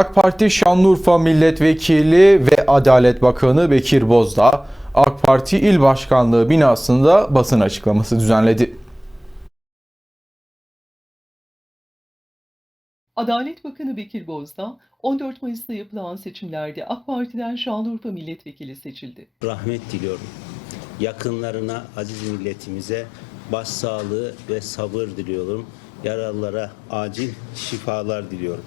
AK Parti Şanlıurfa Milletvekili ve Adalet Bakanı Bekir Bozdağ, AK Parti İl Başkanlığı binasında basın açıklaması düzenledi. Adalet Bakanı Bekir Bozdağ, 14 Mayıs'ta yapılan seçimlerde AK Parti'den Şanlıurfa Milletvekili seçildi. rahmet diliyorum. Yakınlarına, aziz milletimize başsağlığı ve sabır diliyorum. Yaralılara acil şifalar diliyorum.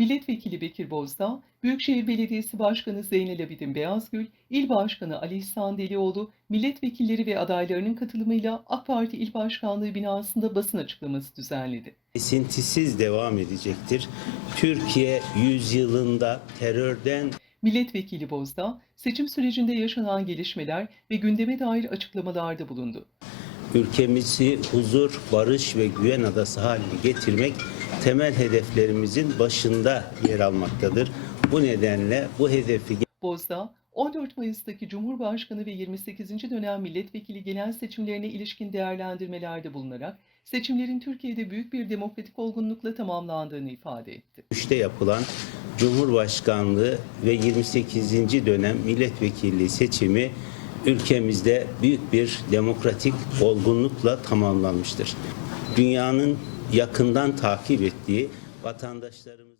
Milletvekili Bekir Bozdağ, Büyükşehir Belediyesi Başkanı Zeynel Abidin Beyazgül, İl Başkanı Ali İhsan Delioğlu, milletvekilleri ve adaylarının katılımıyla AK Parti İl Başkanlığı binasında basın açıklaması düzenledi. Kesintisiz devam edecektir. Türkiye yüzyılında terörden Milletvekili Bozdağ, seçim sürecinde yaşanan gelişmeler ve gündeme dair açıklamalarda bulundu. ülkemizi huzur, barış ve güven adası haline getirmek temel hedeflerimizin başında yer almaktadır. Bu nedenle bu hedefi Bozdağ, 14 Mayıs'taki Cumhurbaşkanı ve 28. dönem milletvekili genel seçimlerine ilişkin değerlendirmelerde bulunarak seçimlerin Türkiye'de büyük bir demokratik olgunlukla tamamlandığını ifade etti. Üçte yapılan Cumhurbaşkanlığı ve 28. dönem milletvekilliği seçimi ülkemizde büyük bir demokratik olgunlukla tamamlanmıştır. Dünyanın yakından takip ettiği vatandaşlarımız